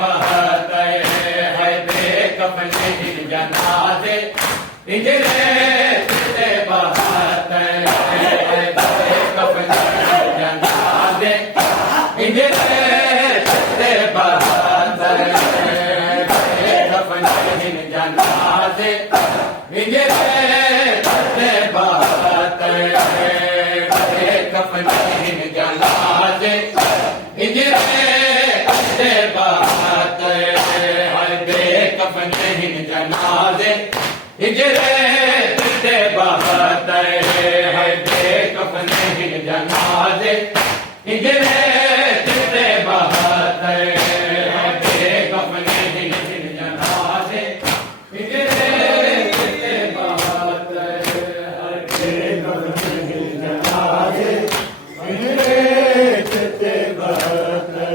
बहते है बेकफन जनाजे हिजरे चिते बहते है बेकफन जनाजे हिजरे चिते बहते बेकफन जनाजे हिजरे चिते बहते बेकफन जनाजे हिजरे चिते बहते है बेकफन जनाजे हिजरे चिते बहते है बेकफन जनाजे हिजरे चिते बहते है बेकफन जनाजे हिजरे चिते बहते है बेकफन जनाजे हिजरे चिते बहते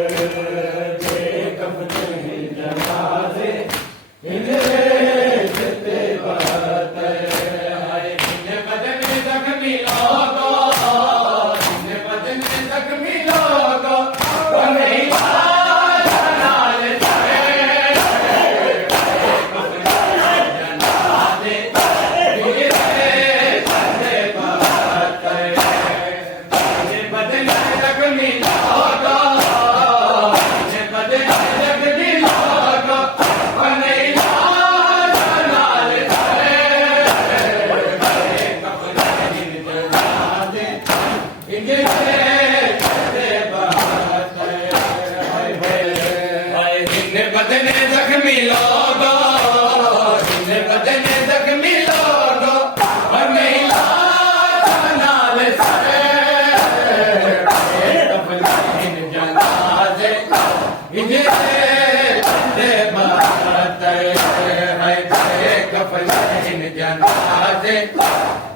बेकफन जनाजे हिजरे चिते बहते है इन बदन जख्मी लोगो इन बदन जख्मी लोगो नहीं नाल जनाजे हिजरे चिते बहते इन बदन जख्मी लोगो इन बदन जख्मी लोगो नहीं बदन जख्मी लोगो इन बदन जख्मी लोगो और महिला नाल सरे कफन जनाजे हिजरे चिते बहते है कफन जनाजे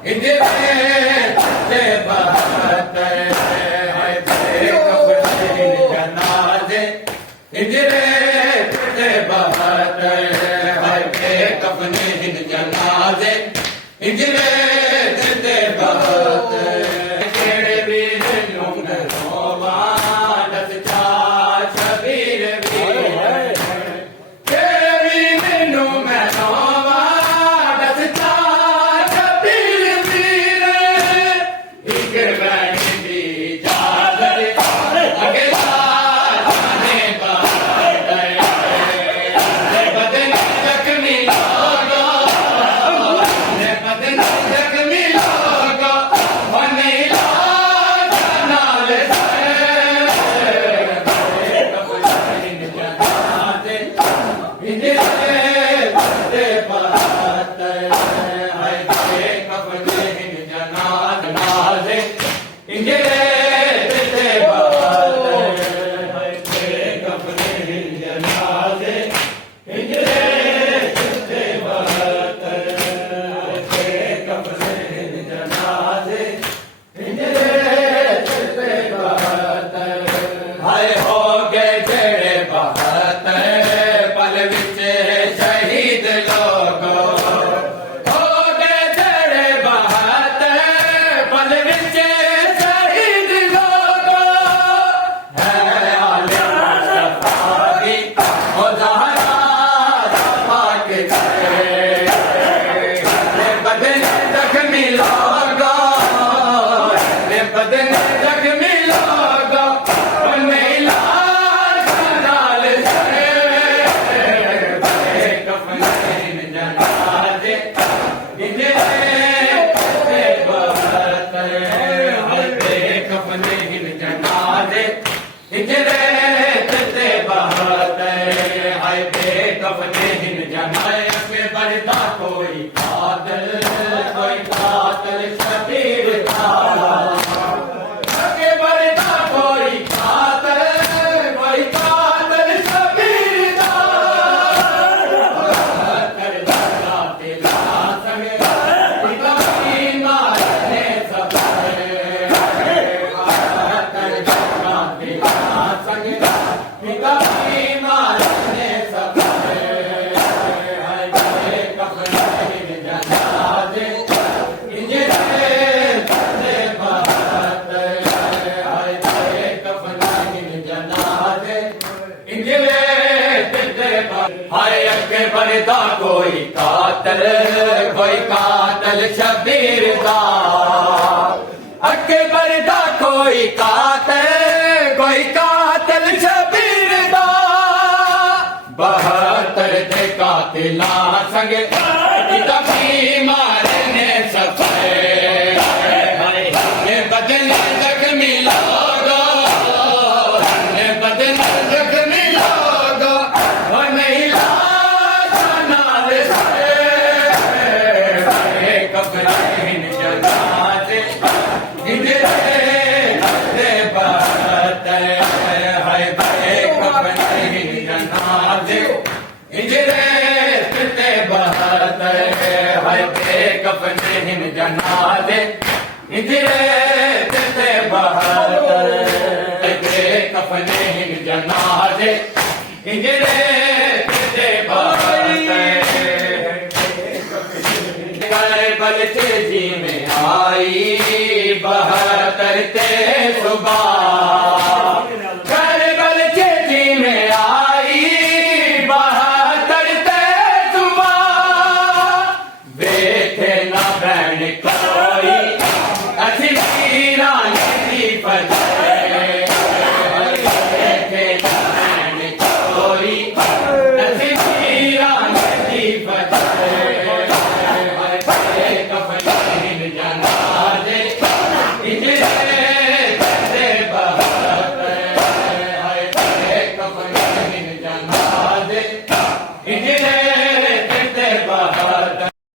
हिजरे चिते बहते है कफन जनाजे हिजरे चिते बहते है बेकफन जनाजे हिजरे चिते बहते केड़े वीर लुंग रोवा दस चा शबीर वीर केड़े वीर नू मैं रोवा दस चा शबीर वीर एक बैठ दी चादर अगला जाने बहते बदन जख्मी लोगो बदन जख्मी लोगो नहीं नाल जनाजे हिजरे चिते बहते है बेकफन जनाजे हिजरे चिते बहते है बेकफन जनाजे हिजरे चिते बहते है बेकफन जनाजे हिजरे चिते बहते हाय हो गए जेड़े बहते पल विच शहीद लोगो हो गए जेड़े बहते पल विच शहीद लोगो है आले मुस्तफा दी ओ हाय अकबर दा कोई कातल शबीर दा अकबर दा कोई कातल शबीर दा 72 दे कातिला संगे तभी मारने सफे ये बदले जख्मी लोगो ये बदले जख्मी लोगो वो नहीं लाना ले से कब्रें जनाजे हिजरे ते बहतर है बे कब्रें जनाजे हिजरे ते बहतर है बे कब्रें जनाजे हिजरे ते बहतर बे कब्रें जनाजे हिजरे ते बहतर करबल तेजी में आई 72 ते सुबह